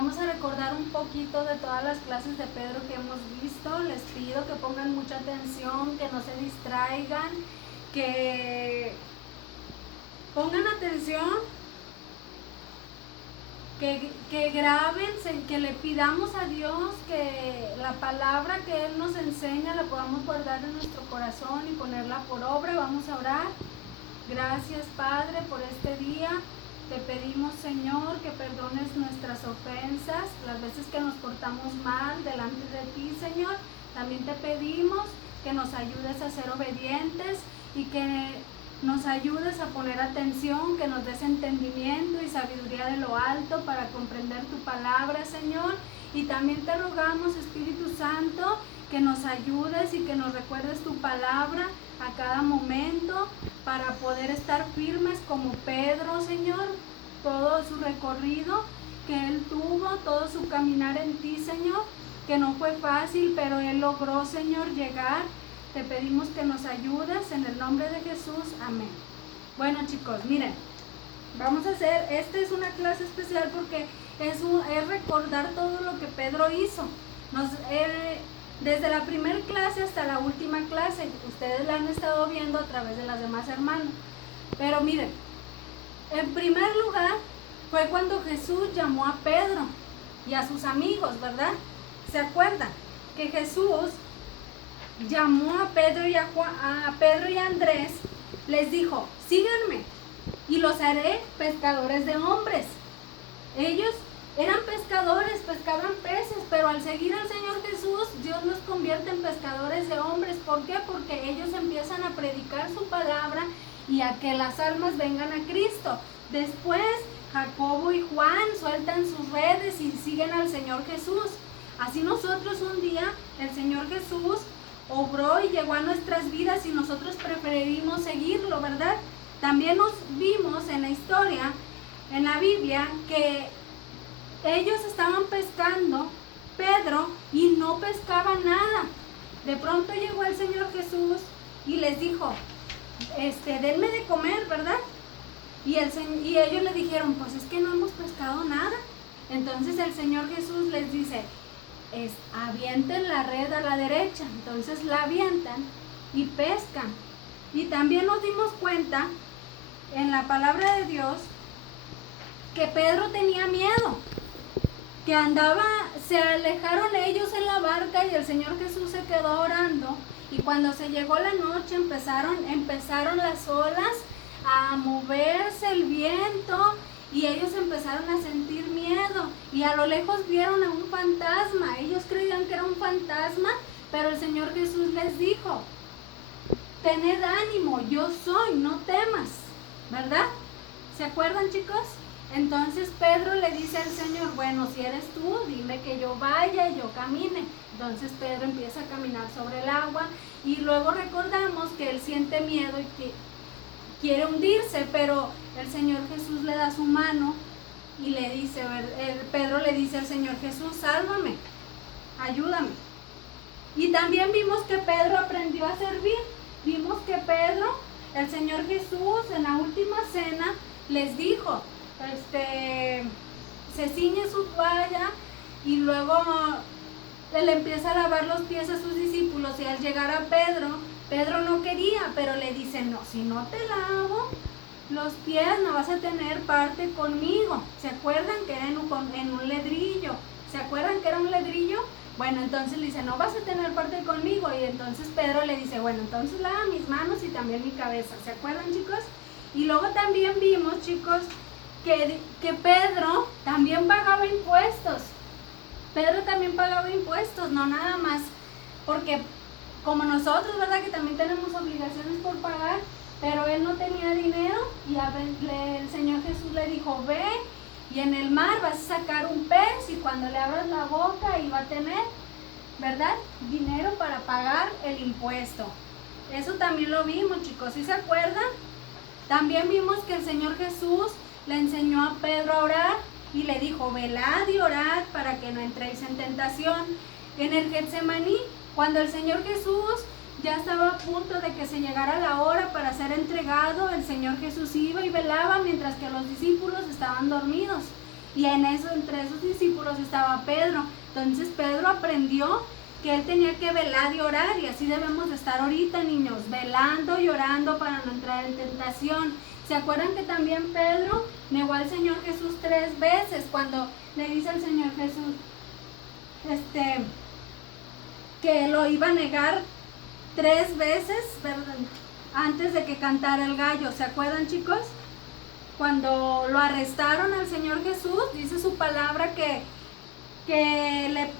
vamos a recordar un poquito de todas las clases de Pedro que hemos visto. Les pido que pongan mucha atención, que no se distraigan, que pongan atención, que graben, que le pidamos a Dios que la palabra que Él nos enseña la podamos guardar en nuestro corazón y ponerla por obra. Vamos a orar. Gracias, Padre, por este día. Te pedimos, Señor, que perdones nuestras ofensas, las veces que nos portamos mal delante de ti, Señor. También te pedimos que nos ayudes a ser obedientes y que nos ayudes a poner atención, que nos des entendimiento y sabiduría de lo alto para comprender tu palabra, Señor. Y también te rogamos, Espíritu Santo, que nos ayudes y que nos recuerdes tu palabra a cada momento para poder estar firmes como Pedro, Señor. Todo su recorrido que él tuvo, todo su caminar en ti, Señor, que no fue fácil, pero él logró, Señor, llegar. Te pedimos que nos ayudes en el nombre de Jesús. Amén. Bueno, chicos, miren, vamos a hacer, esta es una clase especial porque es recordar todo lo que Pedro hizo. Desde la primera clase hasta la última clase, ustedes la han estado viendo a través de las demás hermanos. Pero miren, en primer lugar fue cuando Jesús llamó a Pedro y a sus amigos, ¿verdad? ¿Se acuerdan? Que Jesús llamó a Pedro y a Andrés, les dijo, síganme y los haré pescadores de hombres. Ellos eran pescadores, pescaban peces, pero al seguir al Señor Jesús, Dios los convierte en pescadores de hombres. ¿Por qué? Porque ellos empiezan a predicar su palabra y a que las almas vengan a Cristo. Después, Jacobo y Juan sueltan sus redes y siguen al Señor Jesús. Así nosotros un día, el Señor Jesús obró y llegó a nuestras vidas y nosotros preferimos seguirlo, ¿verdad? También nos vimos en la historia, en la Biblia, que ellos estaban pescando, Pedro, y no pescaban nada. De pronto llegó el Señor Jesús y les dijo, denme de comer, ¿verdad? Y ellos le dijeron, pues es que no hemos pescado nada. Entonces el Señor Jesús les dice, avienten la red a la derecha. Entonces la avientan y pescan. Y también nos dimos cuenta en la palabra de Dios que Pedro tenía miedo, que se alejaron ellos en la barca y el Señor Jesús se quedó orando. Y cuando se llegó la noche empezaron las olas a moverse, el viento, y ellos empezaron a sentir miedo y a lo lejos vieron a un fantasma. Ellos creían que era un fantasma, pero el Señor Jesús les dijo, tened ánimo, yo soy, no temas, ¿verdad? ¿Se acuerdan, chicos? Entonces Pedro le dice al Señor, bueno, si eres tú, dime que yo vaya y yo camine. Entonces Pedro empieza a caminar sobre el agua y luego recordamos que él siente miedo y que quiere hundirse, pero el Señor Jesús le da su mano y le dice, Pedro le dice al Señor Jesús, sálvame, ayúdame. Y también vimos que Pedro aprendió a servir. Vimos que Pedro, el Señor Jesús, en la última cena, les dijo, se ciñe su toalla y luego él empieza a lavar los pies a sus discípulos y al llegar a Pedro no quería, pero le dice, no, si no te lavo los pies no vas a tener parte conmigo. ¿Se acuerdan que era en un ledrillo? ¿Se acuerdan que era un ledrillo? Bueno, entonces le dice, no vas a tener parte conmigo. Y entonces Pedro le dice, bueno, entonces lava mis manos y también mi cabeza. ¿Se acuerdan, chicos? Y luego también vimos, chicos, que Pedro también pagaba impuestos. Pedro también pagaba impuestos, no nada más, porque como nosotros, ¿verdad? Que también tenemos obligaciones por pagar, pero él no tenía dinero y el Señor Jesús le dijo, ve y en el mar vas a sacar un pez y cuando le abras la boca iba a tener, ¿verdad? Dinero para pagar el impuesto. Eso también lo vimos, chicos, ¿sí se acuerdan? También vimos que el Señor Jesús le enseñó a Pedro a orar y le dijo, velad y orad para que no entréis en tentación. En el Getsemaní, cuando el Señor Jesús ya estaba a punto de que se llegara la hora para ser entregado, el Señor Jesús iba y velaba mientras que los discípulos estaban dormidos. Y en eso, entre esos discípulos estaba Pedro. Entonces Pedro aprendió que él tenía que velar y orar, y así debemos de estar ahorita, niños, velando y orando para no entrar en tentación. ¿Se acuerdan que también Pedro negó al Señor Jesús 3 veces cuando le dice al Señor Jesús que lo iba a negar 3 veces, ¿verdad?, antes de que cantara el gallo? ¿Se acuerdan, chicos? Cuando lo arrestaron al Señor Jesús, dice su palabra que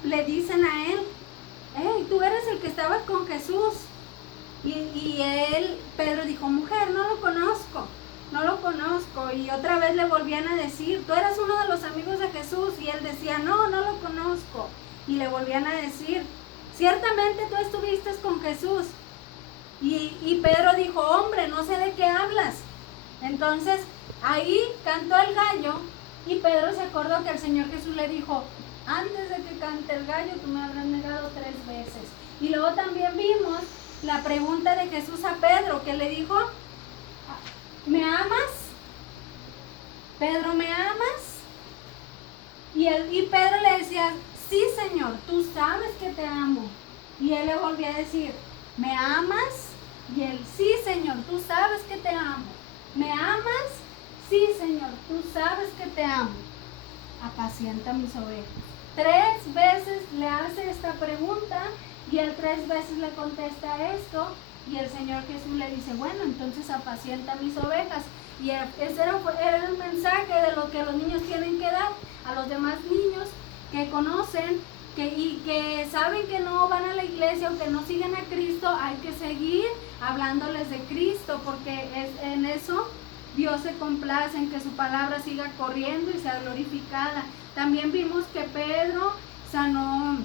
le dicen a él: hey, tú eres el que estabas con Jesús. Y Pedro dijo: mujer, no lo conozco. Y otra vez le volvían a decir: tú eras uno de los amigos de Jesús. Y él decía: no lo conozco. Y le volvían a decir: ciertamente tú estuviste con Jesús. Y Pedro dijo: hombre, no sé de qué hablas. Entonces ahí cantó el gallo, y Pedro se acordó que el Señor Jesús le dijo: antes de que cante el gallo tú me habrás negado 3 veces. Y luego también vimos la pregunta de Jesús a Pedro, que le dijo: ¿me amas? Pedro, ¿me amas? Y Pedro le decía: sí, Señor, tú sabes que te amo. Y él le volvía a decir: ¿me amas? Y él: sí, Señor, tú sabes que te amo. ¿Me amas? Sí, Señor, tú sabes que te amo. Apacienta mis ovejas. 3 veces le hace esta pregunta, y él 3 veces le contesta esto, y el Señor Jesús le dice: bueno, entonces apacienta mis ovejas. Y ese era el mensaje de lo que los niños tienen que dar a los demás niños que conocen y que saben que no van a la iglesia o que no siguen a Cristo. Hay que seguir hablándoles de Cristo, porque en eso Dios se complace, en que su palabra siga corriendo y sea glorificada. También vimos que Pedro sanó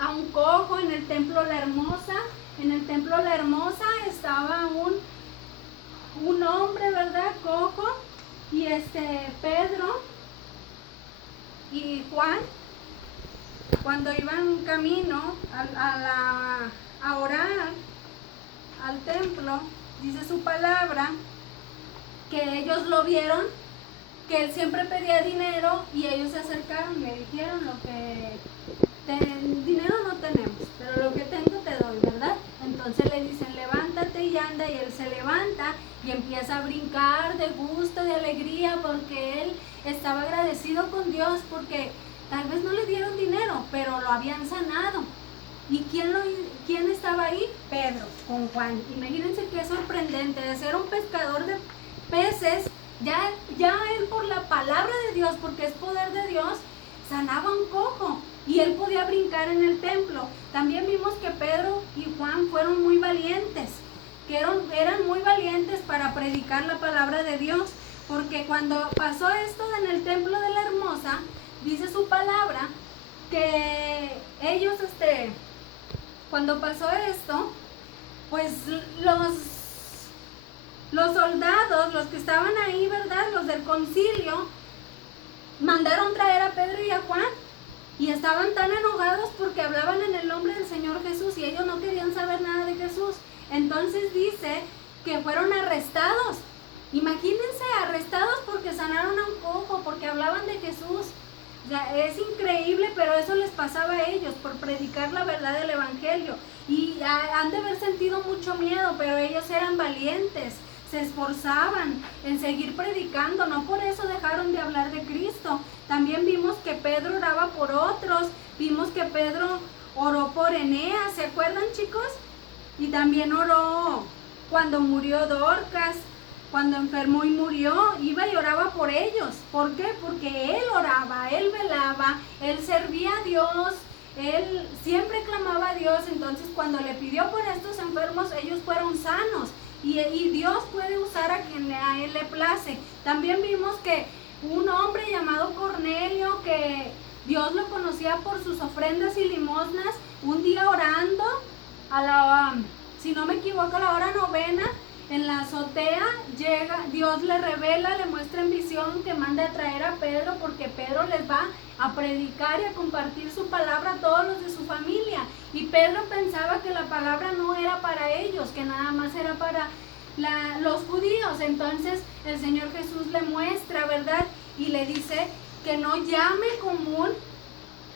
a un cojo en el templo La Hermosa. En el templo La Hermosa estaba un hombre, ¿verdad?, cojo, y Pedro y Juan, cuando iban camino a orar al templo, dice su palabra que ellos lo vieron, que él siempre pedía dinero, y ellos se acercaron y le dijeron: dinero no tenemos, pero lo que tengo te doy, ¿verdad? Entonces le dicen: levántate y anda, y él se levanta y empieza a brincar de gusto, de alegría, porque él estaba agradecido con Dios, porque tal vez no le dieron dinero, pero lo habían sanado. ¿Y quién estaba ahí? Pedro con Juan. Imagínense qué sorprendente, de ser un pescador de peces, ya él, por la palabra de Dios, porque es poder de Dios, sanaba un cojo, y él podía brincar en el templo. También vimos que Pedro y Juan fueron muy valientes, que eran muy valientes para predicar la palabra de Dios, porque cuando pasó esto en el templo de La Hermosa, dice su palabra que ellos, cuando pasó esto, pues los soldados, los que estaban ahí, ¿verdad?, los del concilio, mandaron traer a Pedro y a Juan, y estaban tan enojados porque hablaban en el nombre del Señor Jesús, y ellos no querían saber nada de Jesús. Entonces dice que fueron arrestados. Imagínense, arrestados porque sanaron a un cojo, porque hablaban de Jesús. Ya, es increíble, pero eso les pasaba a ellos por predicar la verdad del evangelio, y han de haber sentido mucho miedo, pero ellos eran valientes, se esforzaban en seguir predicando, no por eso dejaron de hablar de Cristo. También vimos que Pedro oraba por otros, vimos que Pedro oró por Eneas, ¿se acuerdan, chicos? Y también oró cuando murió Dorcas, cuando enfermó y murió, iba y oraba por ellos. ¿Por qué? Porque él oraba, él velaba, él servía a Dios, él siempre clamaba a Dios. Entonces cuando le pidió por estos enfermos, ellos fueron sanos, y Dios puede usar a quien a él le place. También vimos que un hombre llamado Cornelio, que Dios lo conocía por sus ofrendas y limosnas, un día orando si no me equivoco, a la hora 9, en la azotea, Dios le revela, le muestra en visión que manda a traer a Pedro, porque Pedro les va a predicar y a compartir su palabra a todos los de su familia. Y Pedro pensaba que la palabra no era para ellos, que nada más era para los judíos. Entonces el Señor Jesús le muestra, ¿verdad?, y le dice que no llame común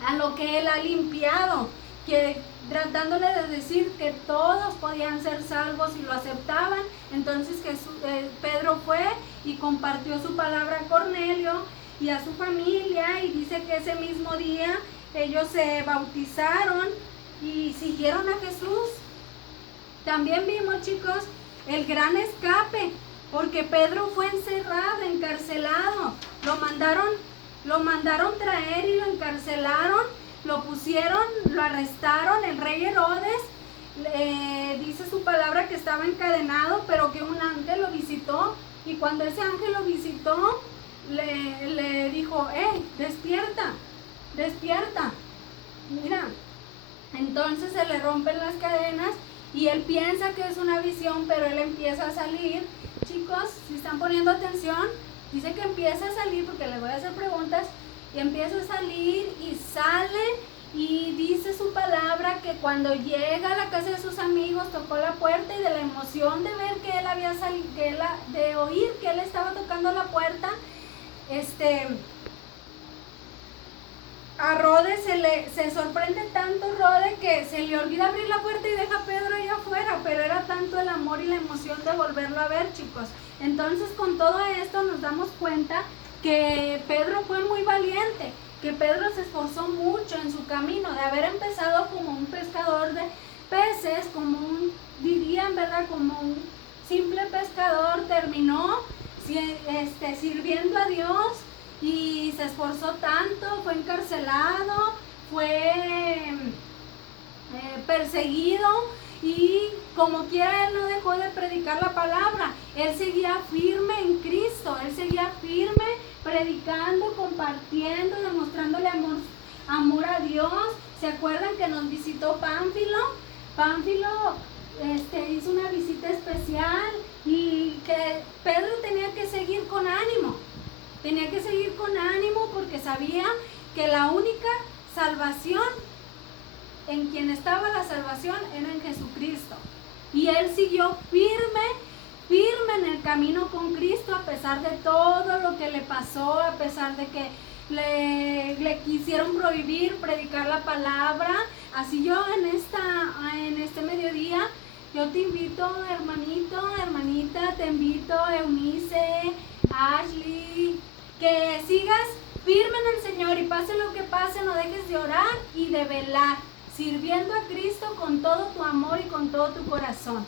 a lo que él ha limpiado, que tratándole de decir que todos podían ser salvos y lo aceptaban. Entonces Pedro fue y compartió su palabra a Cornelio y a su familia, y dice que ese mismo día ellos se bautizaron y siguieron a Jesús. También vimos, chicos, el gran escape, porque Pedro fue encerrado, encarcelado. Lo mandaron traer y lo encarcelaron, lo arrestaron. El rey Herodes, dice su palabra que estaba encadenado, pero que un ángel lo visitó, y cuando ese ángel lo visitó, le dijo, despierta, despierta, mira. Entonces se le rompen las cadenas y él piensa que es una visión, pero él empieza a salir. Chicos, si están poniendo atención, dice que empieza a salir, porque les voy a hacer preguntas, y empieza a salir y sale, y dice su palabra que cuando llega a la casa de sus amigos tocó la puerta, y de la emoción de ver que él había salido, de oír que él estaba tocando la puerta, a Rode se sorprende tanto Rode que se le olvida abrir la puerta y deja a Pedro ahí afuera, pero era tanto el amor y la emoción de volverlo a ver, chicos. Entonces, con todo esto nos damos cuenta que Pedro fue muy valiente, que Pedro se esforzó mucho en su camino, de haber empezado como un pescador de peces, dirían, ¿verdad?, como un simple pescador, terminó sirviendo a Dios. Y se esforzó tanto, fue encarcelado, fue perseguido, y como quiera él no dejó de predicar la palabra. Él seguía firme en Cristo, él seguía firme predicando, compartiendo, demostrándole amor a Dios. ¿Se acuerdan que nos visitó Pánfilo? Pánfilo hizo una visita especial, y que Pedro tenía que seguir con ánimo. Tenía que seguir con ánimo, porque sabía que la única salvación, en quien estaba la salvación, era en Jesucristo. Y él siguió firme en el camino con Cristo, a pesar de todo lo que le pasó, a pesar de que le quisieron prohibir predicar la palabra. Así yo en este mediodía, yo te invito, hermanito, hermanita, te invito, Eunice, Ashley, que sigas firme en el Señor, y pase lo que pase, no dejes de orar y de velar, sirviendo a Cristo con todo tu amor y con todo tu corazón.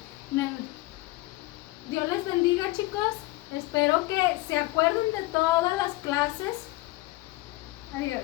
Dios les bendiga, chicos. Espero que se acuerden de todas las clases. Adiós.